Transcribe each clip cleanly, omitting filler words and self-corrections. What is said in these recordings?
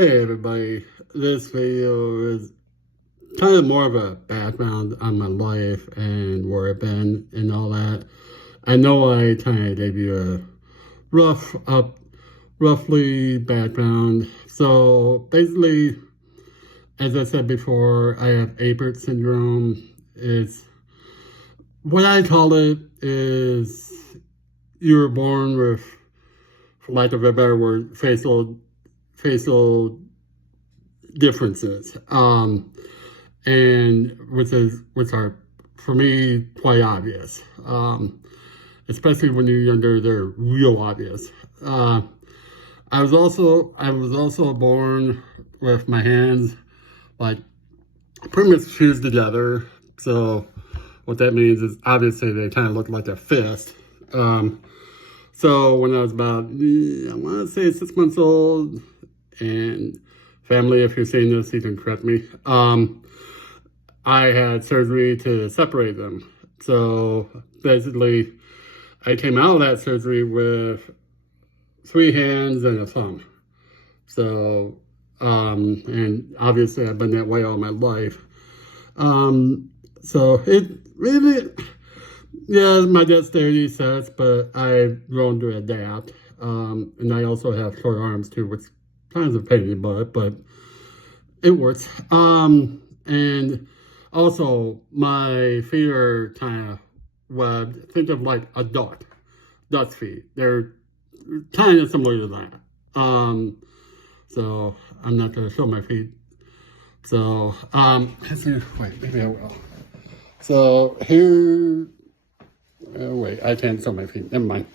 Hey everybody, this video is kind of more of a background on my life and where I've been and all that. I know I kind of gave you a roughly background. So basically, as I said before, I have Apert syndrome. It's what I call it is you were born with, for lack of a better word, facial differences, and which are for me quite obvious. Especially when you're younger, they're real obvious. Uh, I was also born with my hands like pretty much fused together. So what that means is obviously they kind of look like a fist. So when I was about, I want to say 6 months old, and family, if you're seeing this, you can correct me. I had surgery to separate them. So basically, I came out of that surgery with 3 hands and a thumb. So, and obviously I've been that way all my life. So it really, yeah, my dexterity sucks, but I've grown to adapt. And I also have short arms too, which kind of a pain in the butt, but it works. And also my feet are kind of webbed. Think of like a duck's feet. They're kind of similar to that. So I'm not gonna show my feet. So, wait, maybe I will. So here, wait, I can't show my feet. Never mind.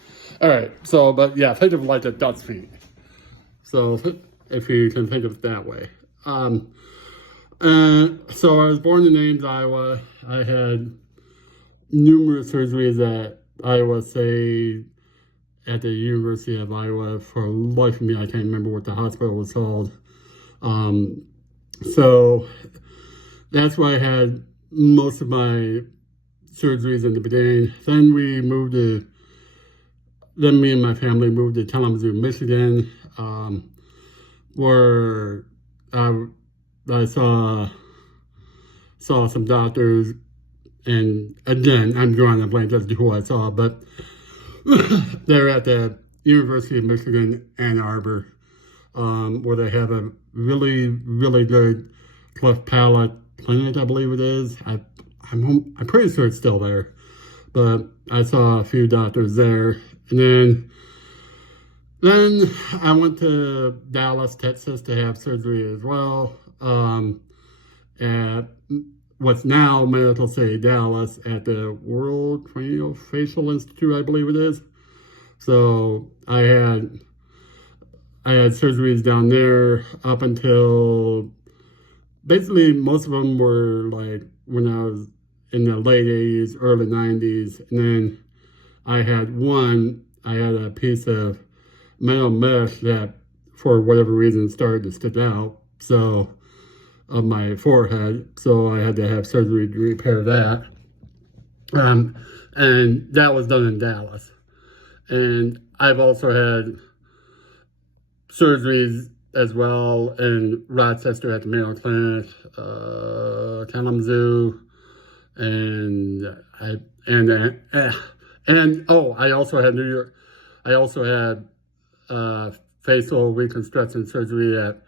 All right. So, but yeah, think of like a duck's feet. So if you can think of it that way. So I was born in Ames, Iowa. I had numerous surgeries at Iowa State, at the University of Iowa. For the life of me, I can't remember what the hospital was called. So that's why I had most of my surgeries in the beginning. Then me and my family moved to Kalamazoo, Michigan, where I saw some doctors, and again, I'm drawing a blank as to who I saw, but they're at the University of Michigan, Ann Arbor, where they have a really, really good cleft palate clinic, I believe it is. I'm pretty sure it's still there, but I saw a few doctors there, and then I went to Dallas, Texas to have surgery as well, at what's now Medical City, Dallas, at the World Craniofacial Institute, I believe it is. So I had surgeries down there up until basically most of them were like when I was in the late 80s, early 90s. And then I had a piece of metal mesh that for whatever reason started to stick out. So of my forehead. So I had to have surgery to repair that. And that was done in Dallas. And I've also had surgeries as well in Rochester at the Mayo Clinic, Kalamazoo, I also had New York. I also had facial reconstruction surgery at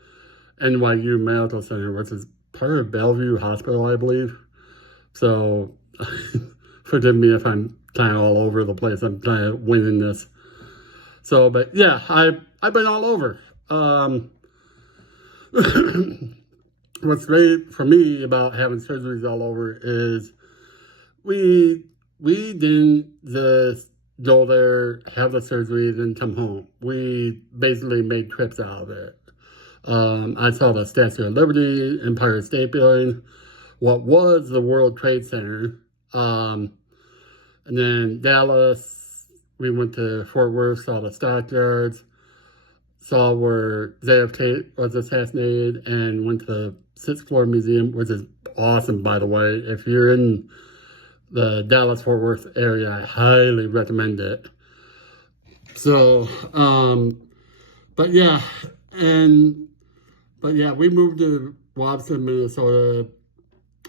NYU Medical Center, which is part of Bellevue Hospital, I believe. So forgive me if I'm kind of all over the place. I'm kind of winging this. So, but yeah, I've been all over. What's great for me about having surgeries all over is we didn't just go there, have the surgery, then come home. We basically made trips out of it. I saw the Statue of Liberty, Empire State Building, what was the World Trade Center. And then Dallas, we went to Fort Worth, saw the stockyards, saw where JFK was assassinated, and went to the Sixth Floor Museum, which is awesome, by the way. If you're in the Dallas-Fort Worth area, I highly recommend it. So, but yeah, and But yeah, we moved to Wabaston, Minnesota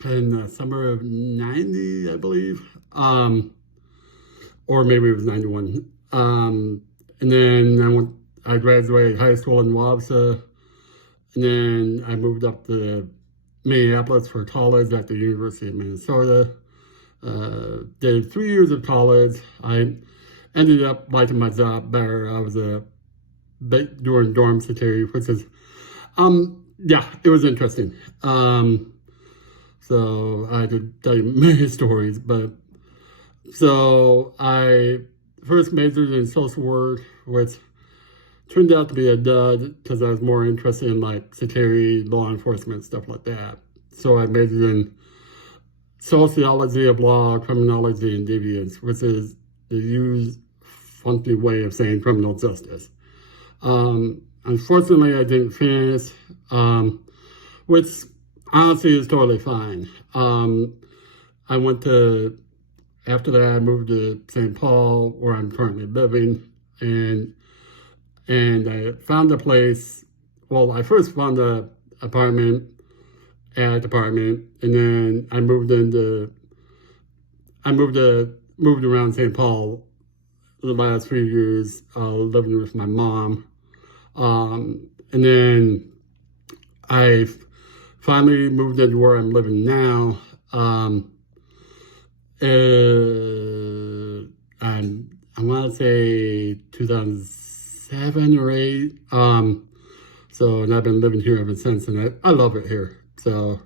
in the summer of 90, I believe. Or maybe it was 91. And then I graduated high school in Wabaston. And then I moved up to Minneapolis for college at the University of Minnesota. Did 3 years of college. I ended up liking my job better. I was doing dorm security, which is, yeah, it was interesting. So I could tell you many stories, but so I first majored in social work, which turned out to be a dud because I was more interested in like security, law enforcement, stuff like that. So I majored in sociology of law, criminology, and deviance, which is the used funky way of saying criminal justice. Unfortunately, I didn't finish, which honestly is totally fine. I went to, after that, I moved to St. Paul, where I'm currently living, and I found a place. Well, I first found an apartment, and then moved around St. Paul the last few years, living with my mom. And then I finally moved into where I'm living now. I want to say 2007 or 8. And I've been living here ever since, and I love it here. So,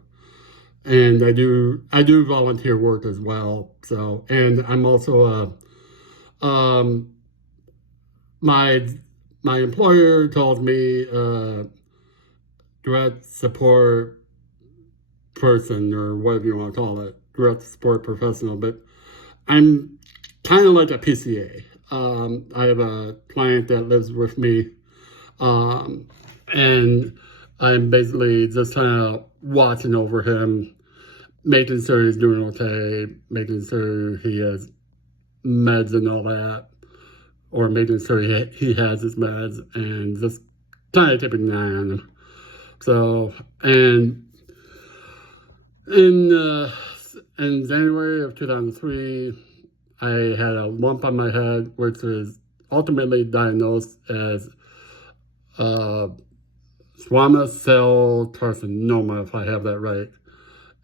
and I do volunteer work as well. So, and I'm also my employer calls me direct support person, or whatever you want to call it, direct support professional, but I'm kind of like a PCA. I have a client that lives with me, and I'm basically just kind of watching over him, making sure he's doing okay, making sure he has meds and all that, or making sure he has his meds, and just kind of keeping an eye on him. So, and in January of 2003, I had a lump on my head, which was ultimately diagnosed as squamous cell carcinoma, if I have that right.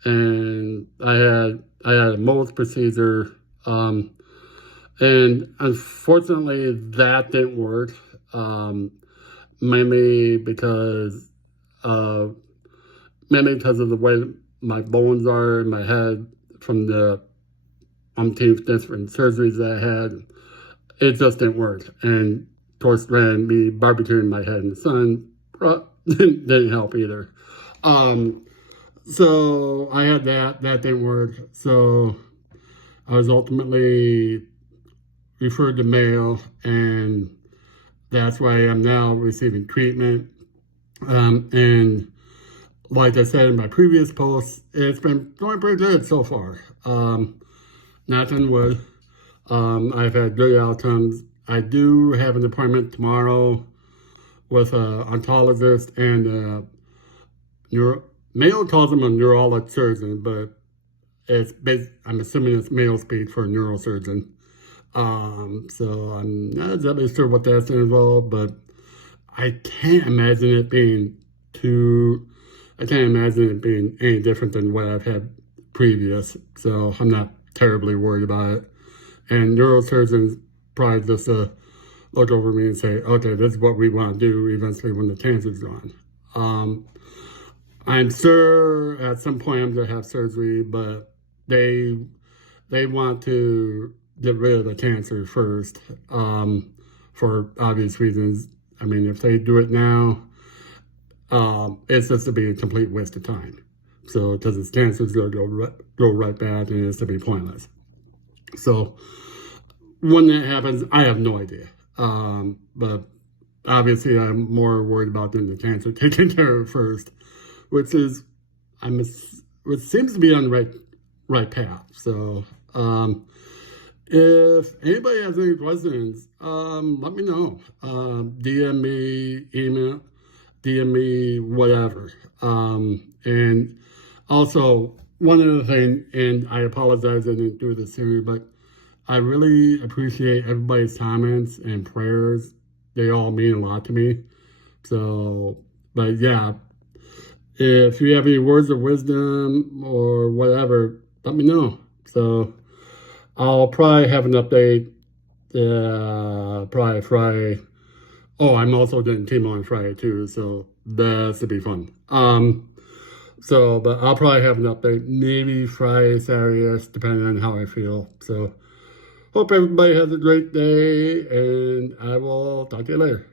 And I had a Mohs procedure, and unfortunately that didn't work, mainly because of the way my bones are in my head from the umpteenth different surgeries that I had. It just didn't work. And of course, then me barbecuing my head in the sun didn't help either. So I had that didn't work. So I was ultimately referred to Mayo, and that's why I'm now receiving treatment. And like I said in my previous post, it's been going pretty good so far. Nothing wood. I've had good outcomes. I do have an appointment tomorrow with an oncologist and Mayo calls him a neurologic surgeon, but I'm assuming it's male speak for a neurosurgeon. So I'm not exactly sure what that's involved, but I can't imagine it being any different than what I've had previous. So I'm not terribly worried about it. And neurosurgeons probably just look over me and say, okay, this is what we want to do eventually when the cancer's gone. I'm sure at some point I'm going to have surgery, but they want to get rid of the cancer first, for obvious reasons. I mean, if they do it now, it's just to be a complete waste of time. So, because this cancer is going to go right back, and it's to be pointless. So, when that happens, I have no idea. But obviously, I'm more worried about getting the cancer taken care of first, which seems to be on the right path. So, if anybody has any questions, let me know. DM me, email. DM me, whatever. And also, one other thing, and I apologize I didn't do this sooner, but I really appreciate everybody's comments and prayers. They all mean a lot to me. So, but yeah, if you have any words of wisdom or whatever, let me know. So, I'll probably have an update probably Friday. Oh, I'm also doing Timo on Friday too, so that should be fun. But I'll probably have an update maybe Friday, Saturday, depending on how I feel. So, hope everybody has a great day, and I will talk to you later.